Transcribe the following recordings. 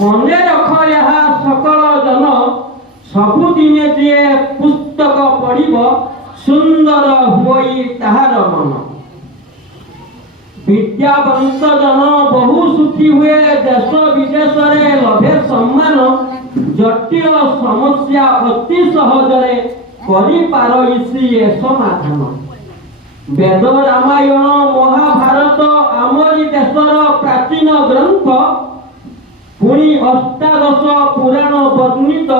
मने रख यहाँ सकल जन सबुदिने जे पुस्तक पढ़िब सुंदर हुई ताहार मन। विद्यावंत जन बहु सुखी हुए देश विदेश रे लभे सम्मान जटिल समस्या अति सहजरे करि पारइसी ए समाधान। वेद रामायण महाभारत आमरी देशर प्राचीन ग्रंथ पुणी अष्टादश पुराण वर्णित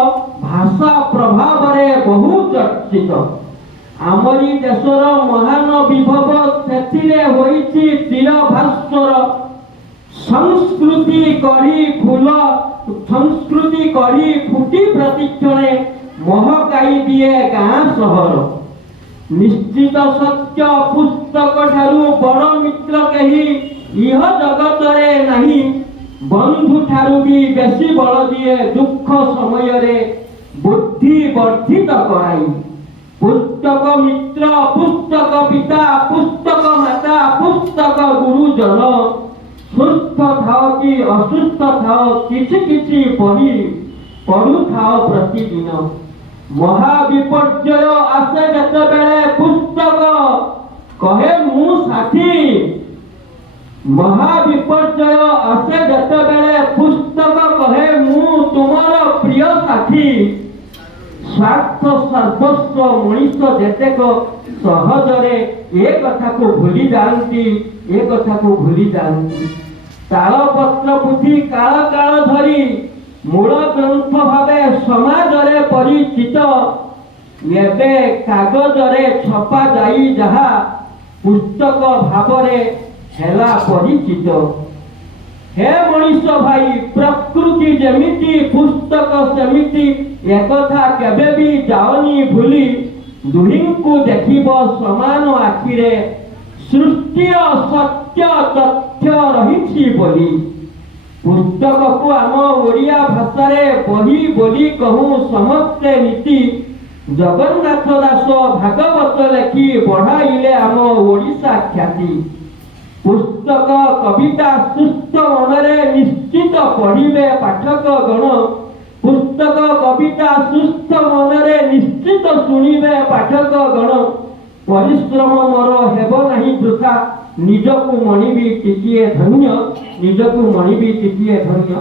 भाषा प्रभाव रे बहु चर्चित। आमरी देशर महान विभव सेथिरे होइछि चिर भास्कर। संस्कृति करी फुटी प्रतिक्षणे महकाई दिए गाँ सहर। निश्चित सत्य पुस्तक ठारू बड़ मित्र कही इह जगत रे नहीं। बंधु ठारू भी बेसी बल दिए दुख समय रे बुद्धि वर्धित कराई। पुस्तक मित्र पुस्तक पिता पुस्तक माता पुस्तक गुरुजन। सुस्थ थाओ कि असुस्थ थाओ किछि किछि पढ़ु थाओ प्रतिदिन। महाविपर्जय आसे जेतेबेले पुस्तक कहे मु साथी। महाविपर्जय आसे जेतेबेले पुस्तक कहे मु तुमर प्रिय साथी। स्वार्थ सर्वस्व मनीष जेतेक सहजरे ए कथा को भूली जाती ए कथा को भूली जाती। तालपत्र पुथि काल काल धरी मूल ग्रंथ भावे समाज रे परिचित। एबे कागज रे छपा जाई जहा पुस्तक भावरे हेला परिचित। हे मनीष भाई प्रकृति जेमिति पुस्तक सेमिति एकथा केबे भी जाओनी भूली। दुहिंकु देखिब समान आखिरे सृष्टि सत्य तथ्य रहिछि बोली। पुस्तक को आम ओडिया भाषा रे बही बोली कहूँ समस्ते नीति। जगन्नाथ दास भागवत लेखि बढ़ाइले आम ओडिशा ख्याति। पुस्तक कविता सुस्थ मनरे निश्चित पढ़िबे पाठक गण। पुस्तक कविता सुस्थ मनरे निश्चित शुणिबे पाठक गण। परिश्रम मोर हेब नहीं वृथा निजकु मणिबी टिकिए धन्य। निजकु मणिबी टिकिए धन्य।